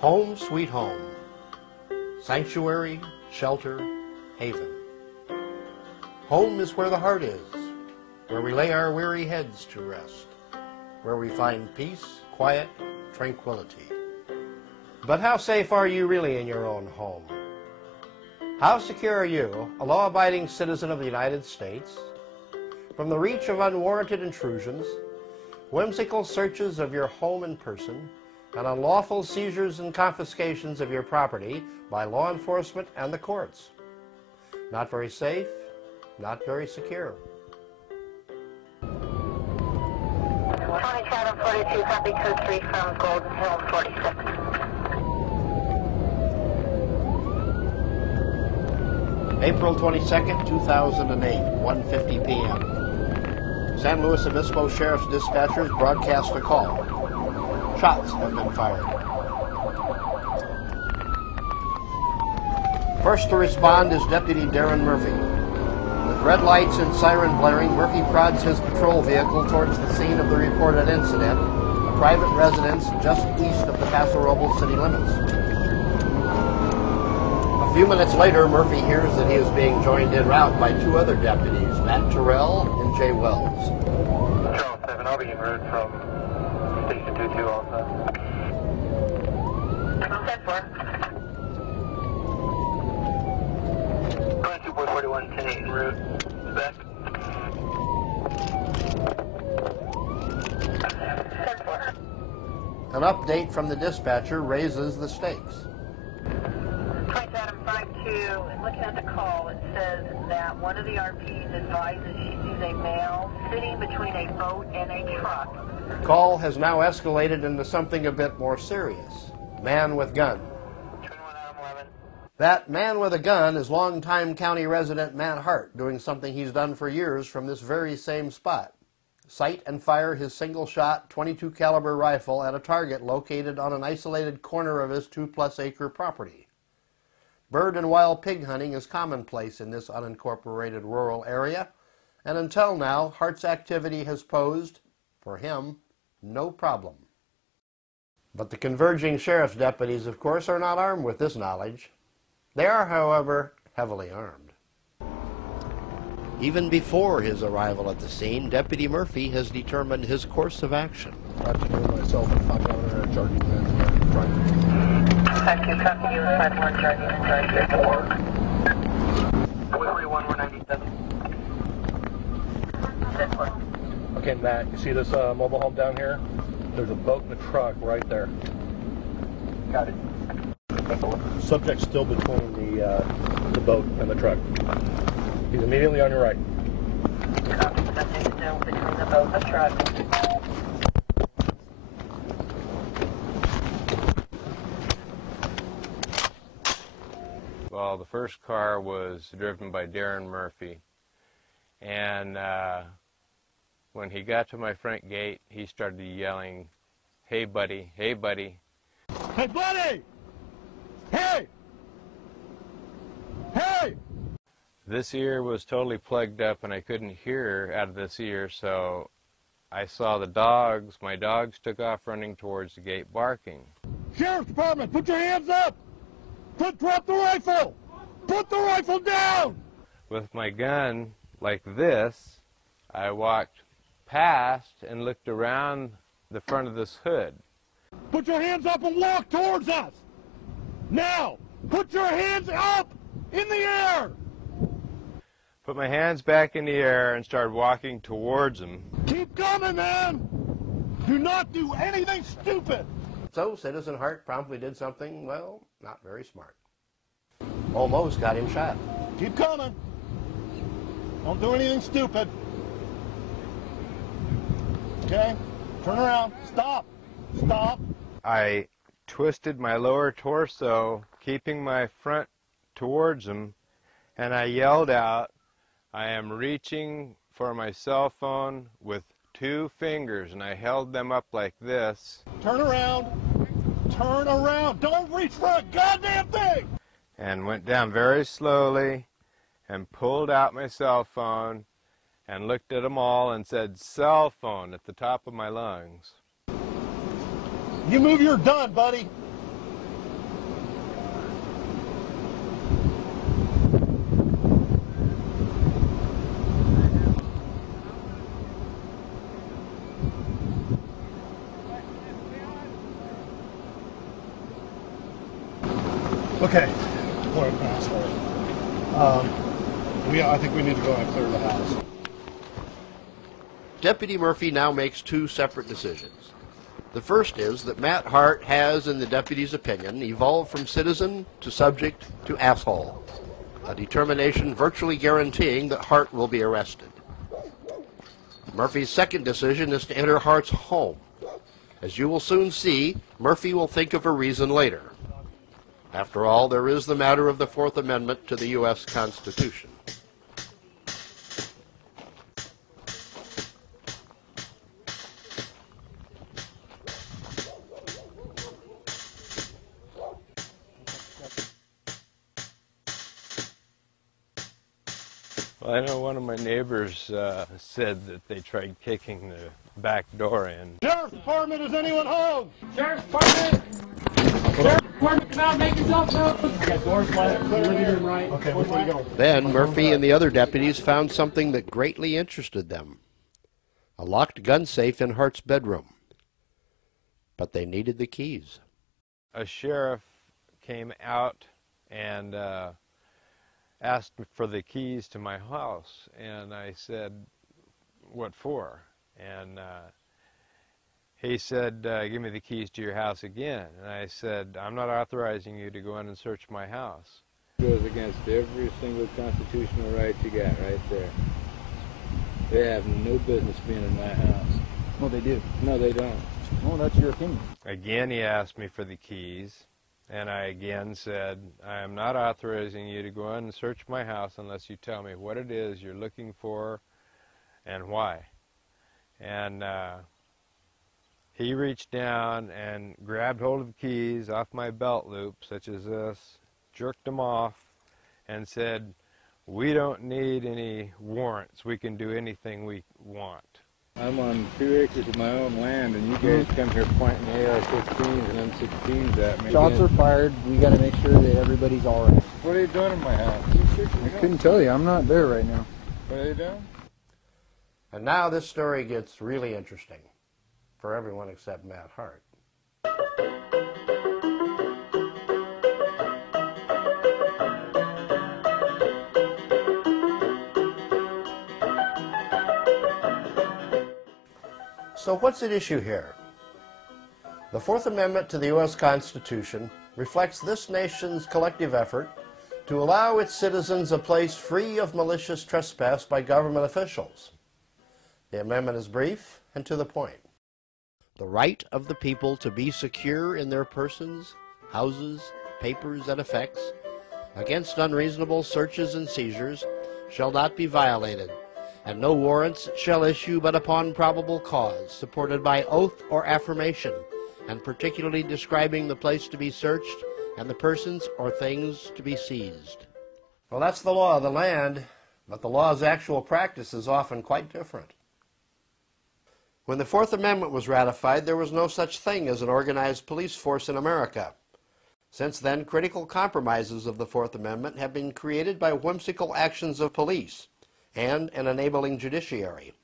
Home sweet home, sanctuary, shelter, haven. Home is where the heart is, where we lay our weary heads to rest, where we find peace, quiet, tranquility. But how safe are you really in your own home? How secure are you, a law-abiding citizen of the United States, from the reach of unwarranted intrusions, whimsical searches of your home and person, and unlawful seizures and confiscations of your property by law enforcement and the courts? Not very safe, not very secure. 2742, copy code 3 from Golden Hill 46. April 22nd, 2008, 1:50 p.m. San Luis Obispo Sheriff's dispatchers broadcast a call. Shots have been fired. First to respond is Deputy Darren Murphy. With red lights and siren blaring, Murphy prods his patrol vehicle towards the scene of the reported incident, a private residence just east of the Paso Robles city limits. A few minutes later, Murphy hears that he is being joined en route by two other deputies, Matt Hart and Jay Wells. Charles 7, I'll be en route from Station 22 also. 10-4. 22.41, 10-8 en route. Back. 10-4. An update from the dispatcher raises the stakes. 2752, and looking at the call, it says that one of the RPs advises she sees a male sitting between a boat and a truck. Call has now escalated into something a bit more serious. Man with gun. 21 Adam 11. That man with a gun is longtime county resident Matt Hart, doing something he's done for years from this very same spot. Sight and fire his single-shot .22 caliber rifle at a target located on an isolated corner of his 2+ acre property. Bird and wild pig hunting is commonplace in this unincorporated rural area, and until now, Hart's activity has posed, for him, no problem. But the converging sheriff's deputies, of course, are not armed with this knowledge. They are, however, heavily armed. Even before his arrival at the scene, Deputy Murphy has determined his course of action. Myself and 5-1 charging that. 52, copy you, 5-1 charging and charging to work. 41, 197. 10-4. Okay, Matt, you see this mobile home down here? There's a boat and a truck right there. Got it. Subject still between the boat and the truck. He's immediately on your right. Copy, subject still between the boat and the truck. Well, the first car was driven by Darren Murphy, and when he got to my front gate, he started yelling, "Hey, buddy, hey, buddy." Hey, buddy! Hey! Hey! This ear was totally plugged up, and I couldn't hear out of this ear, so I saw the dogs. My dogs took off running towards the gate barking. Sheriff's Department, put your hands up! Drop the rifle! Put the rifle down! With my gun like this, I walked past and looked around the front of this hood. Put your hands up and walk towards us! Now! Put your hands up in the air! Put my hands back in the air and started walking towards him. Keep coming, man! Do not do anything stupid! So Citizen Hart promptly did something, well, not very smart. Almost got him shot. Keep coming! Don't do anything stupid. Okay? Turn around. Stop! Stop! I twisted my lower torso, keeping my front towards him, and I yelled out, "I am reaching for my cell phone with 2 fingers," and I held them up like this. Turn around. Turn around. Don't reach for a goddamn thing! and went down very slowly and pulled out my cell phone and looked at them all and said, "Cell phone," at the top of my lungs. You move, you're done, buddy. Okay. What an asshole. I think we need to go and clear the house. Deputy Murphy now makes two separate decisions. The first is that Matt Hart has, in the deputy's opinion, evolved from citizen to subject to asshole, a determination virtually guaranteeing that Hart will be arrested. Murphy's second decision is to enter Hart's home. As you will soon see, Murphy will think of a reason later. After all, there is the matter of the Fourth Amendment to the U.S. Constitution. Well, I know one of my neighbors said that they tried kicking the back door in. Sheriff's Department, is anyone home? Sheriff's Department! Sheriff's Department, come out, make yourself known! I got doors left, living room right. Okay, which way to go? Then Murphy and the other deputies found something that greatly interested them. A locked gun safe in Hart's bedroom. But they needed the keys. A sheriff came out and asked me for the keys to my house, and I said, "What for?" And he said, "Give me the keys to your house again." And I said, "I'm not authorizing you to go in and search my house." It goes against every single constitutional right you got right there. They have no business being in my house. Well, they do. No, they don't. Well, that's your opinion. Again, he asked me for the keys, and I again said, "I am not authorizing you to go in and search my house unless you tell me what it is you're looking for and why." And he reached down and grabbed hold of the keys off my belt loop, such as this, jerked them off, and said, "We don't need any warrants. We can do anything we want." I'm on 2 acres of my own land, and you guys come here pointing AR-15s and M16s at me. Shots are fired. We got to make sure that everybody's all right. What are you doing in my house? I couldn't tell you. I'm not there right now. What are you doing? And now this story gets really interesting for everyone except Matt Hart. So what's at issue here? The Fourth Amendment to the U.S. Constitution reflects this nation's collective effort to allow its citizens a place free of malicious trespass by government officials. The amendment is brief and to the point. The right of the people to be secure in their persons, houses, papers, and effects against unreasonable searches and seizures shall not be violated, and no warrants shall issue but upon probable cause, supported by oath or affirmation, and particularly describing the place to be searched and the persons or things to be seized. Well, that's the law of the land, but the law's actual practice is often quite different. When the Fourth Amendment was ratified, there was no such thing as an organized police force in America. Since then, critical compromises of the Fourth Amendment have been created by whimsical actions of police and an enabling judiciary.